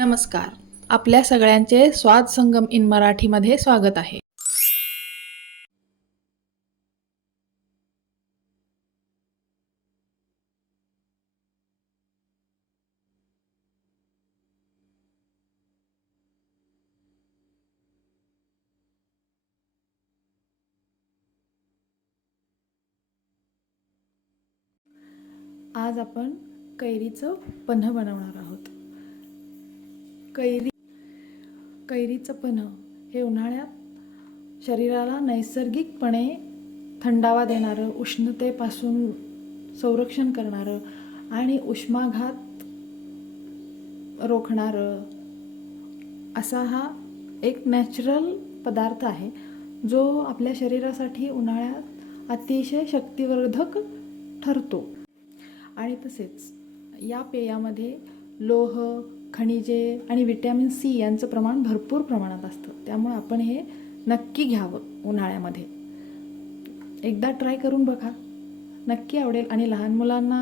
नमस्कार. आपल्या सगळ्यांचे स्वाद संगम इन मराठीमध्ये स्वागत आहे. आज आपण कैरीचं पन्ह बनवणार आहोत. कैरीचं पन्ह हे उन्हाळ्यात शरीराला नैसर्गिकपणे थंडावा देणारं, उष्णतेपासून संरक्षण करणारं आणि उष्माघात रोखणारं असा हा एक नॅचरल पदार्थ आहे, जो आपल्या शरीरासाठी उन्हाळ्यात अतिशय शक्तिवर्धक ठरतो. आणि तसेच या पेयामध्ये लोह, खनिजे आणि व्हिटॅमिन सी यांचं प्रमाण भरपूर प्रमाणात असतं. त्यामुळे आपण हे नक्की घ्यावं उन्हाळ्यामध्ये. एकदा ट्राय करून बघा, नक्की आवडेल. आणि लहान मुलांना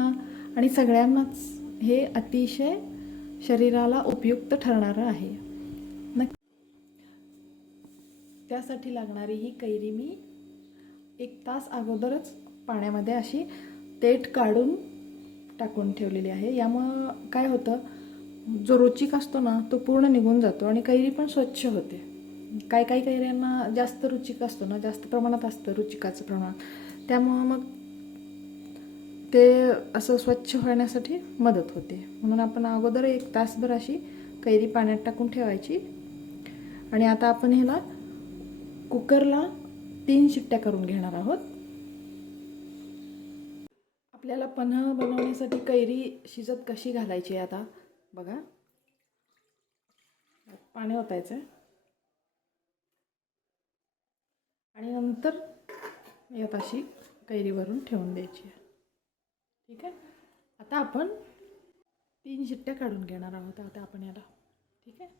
आणि सगळ्यांनाच हे अतिशय शरीराला उपयुक्त ठरणारं आहे. त्यासाठी लागणारी ही कैरी मी 1 तास अगोदरच पाण्यामध्ये अशी देठ काढून टाकून ठेवलेली आहे. यामुळं काय होतं, जो रुचिक असतो ना तो पूर्ण निघून जातो आणि कैरी पण स्वच्छ होते. काही कैऱ्यांना जास्त रुचिक असतो ना, जास्त प्रमाणात असतं रुचिकाचं प्रमाण, त्यामुळं मग ते असं स्वच्छ होण्यासाठी मदत होते. म्हणून आपण अगोदर 1 तासभर अशी कैरी पाण्यात टाकून ठेवायची. आणि आता आपण ह्याला कुकरला 3 शिट्ट्या करून घेणार आहोत. आपल्याला पन्ह बनवण्यासाठी कैरी शिजत कशी घालायची आता बघा. पाणी ओतायचं आहे आणि नंतर यात अशी कैरी भरून ठेवून द्यायची आहे. ठीक आहे. आता आपण 3 शिट्ट्या काढून घेणार आहोत आता आपण याला. ठीक आहे.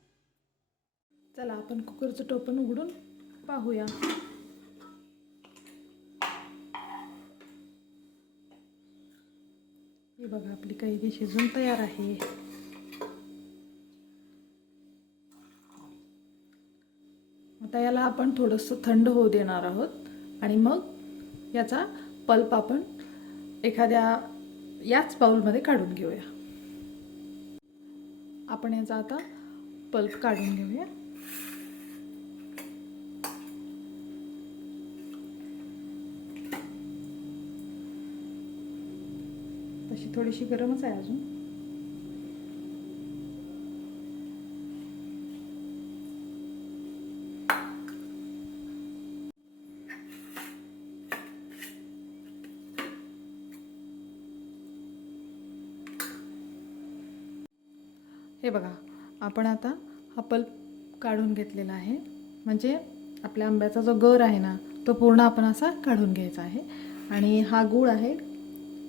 चला आपण कुकरचं टोपण उघडून पाहूया. हे बघा, आपली कैरी शिजून तयार आहे. आता याला आपण थोडंसं थंड होऊ देणार आहोत आणि मग याचा पल्प आपण एखाद्या याच बाउलमध्ये काढून घेऊया. आपण याचा आता पल्प काढून घेऊया. तशी थोडीशी गरमच आहे अजून. हे बघा, आपण आता हा पल्प काढून घेतलेला आहे. म्हणजे आपल्या आंब्याचा जो गर आहे ना तो पूर्ण आपण असा काढून घ्यायचा आहे. आणि हा गूळ आहे,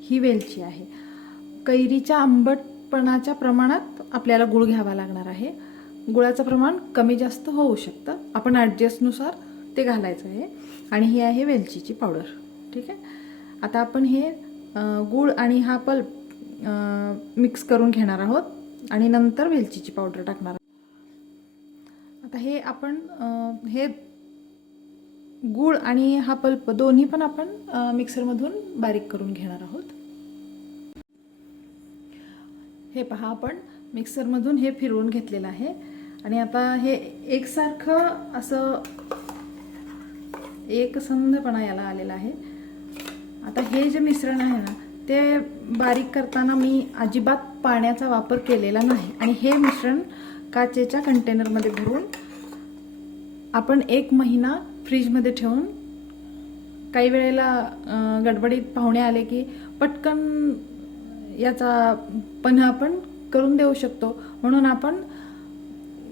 ही वेलची आहे. कैरीच्या आंबटपणाच्या प्रमाणात आपल्याला गूळ घ्यावा लागणार आहे. गुळाचं प्रमाण कमी जास्त होऊ शकतं, आपण ॲडजस्टनुसार ते घालायचं आहे. आणि ही आहे वेलचीची पावडर. ठीक आहे. आता आपण हे गूळ आणि हा पल्प मिक्स करून घेणार आहोत आणि नंतर वेलचीची पावडर टाकणार. आता हे आपण हे गूळ आणि हा पल्प दोन्ही पण आपण मिक्सरमधून बारीक करून घेणार आहोत. हे पहा, आपण मिक्सरमधून हे फिरवून घेतलेलं आहे. आणि आता हे एकसारखं असं एकसंधपणा याला आलेला आहे. आता हे जे मिश्रण आहे ना ते बारीक करताना मी अजिबात पाण्याचा वापर केलेला नाही. आणि हे मिश्रण काचेच्या कंटेनरमध्ये भरून आपण 1 महिना फ्रीजमध्ये ठेवून, काही वेळेला गडबडीत पाहुणे आले की पटकन याचा पन्ह आपण करून देऊ शकतो. म्हणून आपण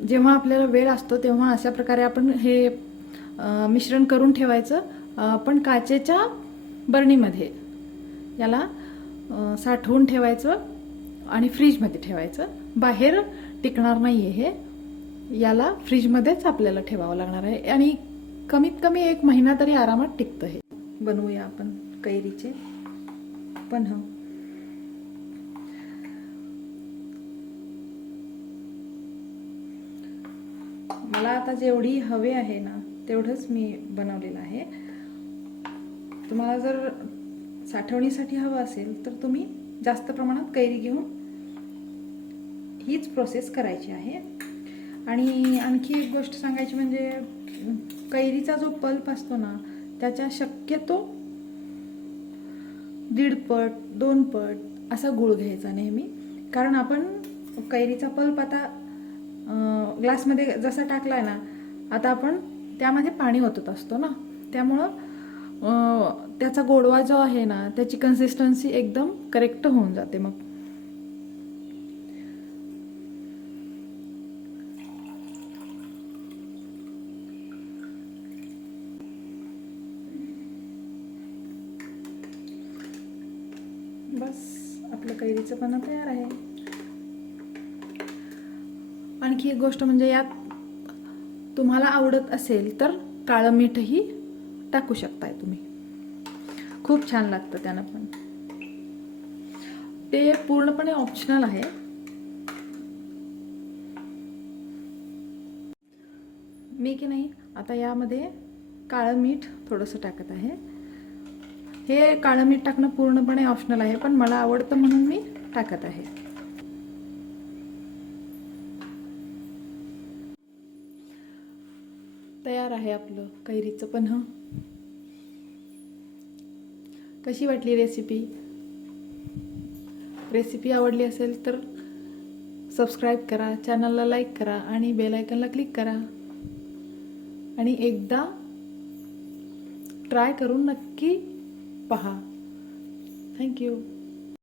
जेव्हा आपल्याला वेळ असतो तेव्हा अशा प्रकारे आपण हे मिश्रण करून ठेवायचं. पण काचेच्या बरणीमध्ये याला साठवून ठेवायचं आणि फ्रीजमध्ये ठेवायचं. बाहेर टिकणार नाही आहे हे, याला फ्रीजमध्येच आपल्याला ठेवावं लागणार आहे. आणि कमीत कमी 1 महिना तरी आरामात टिकतं हे. बनवूया आपण कैरीचे पन्ह. मला आता जेवढी हवे आहे ना तेवढंच मी बनवलेलं आहे. तुम्हाला जर साठवणीसाठी हवं असेल तर तुम्ही जास्त प्रमाणात कैरी घेऊन हीच प्रोसेस करायची आहे. आणि आणखी एक गोष्ट सांगायची म्हणजे कैरीचा जो पल्प असतो ना त्याच्या शक्यतो 1.5 पट 2 पट असा गुळ घ्यायचा नेहमी. कारण आपण कैरीचा पल्प आता ग्लासमध्ये जसा टाकलाय ना, आता आपण त्यामध्ये पाणी ओतत असतो ना, त्यामुळं त्याचा गोडवा जो आहे ना त्याची कन्सिस्टन्सी एकदम करेक्ट होऊन जाते. मग बस आपलं कैरीचं पण तयार आहे. आणखी एक गोष्ट म्हणजे यात तुम्हाला आवडत असेल तर काळं मीठही टाकू शकताय तुम्ही, खूप छान लागतं त्यानं पण. ते पूर्णपणे ऑप्शनल आहे. मी की नाही आता यामध्ये काळं मीठ थोडंसं टाकत आहे. हे काळं मीठ टाकणं पूर्णपणे ऑप्शनल आहे, पण मला आवडतं म्हणून मी टाकत आहे. तयार आहे आपलं कैरीचं पन्ह. कशी वाटली रेसिपी? रेसिपी आवडली असेल तर सबस्क्राईब करा, चॅनलला लाईक करा आणि बेल आयकॉनला क्लिक करा. आणि एकदा ट्राय करून नक्की पहा. थँक्यू.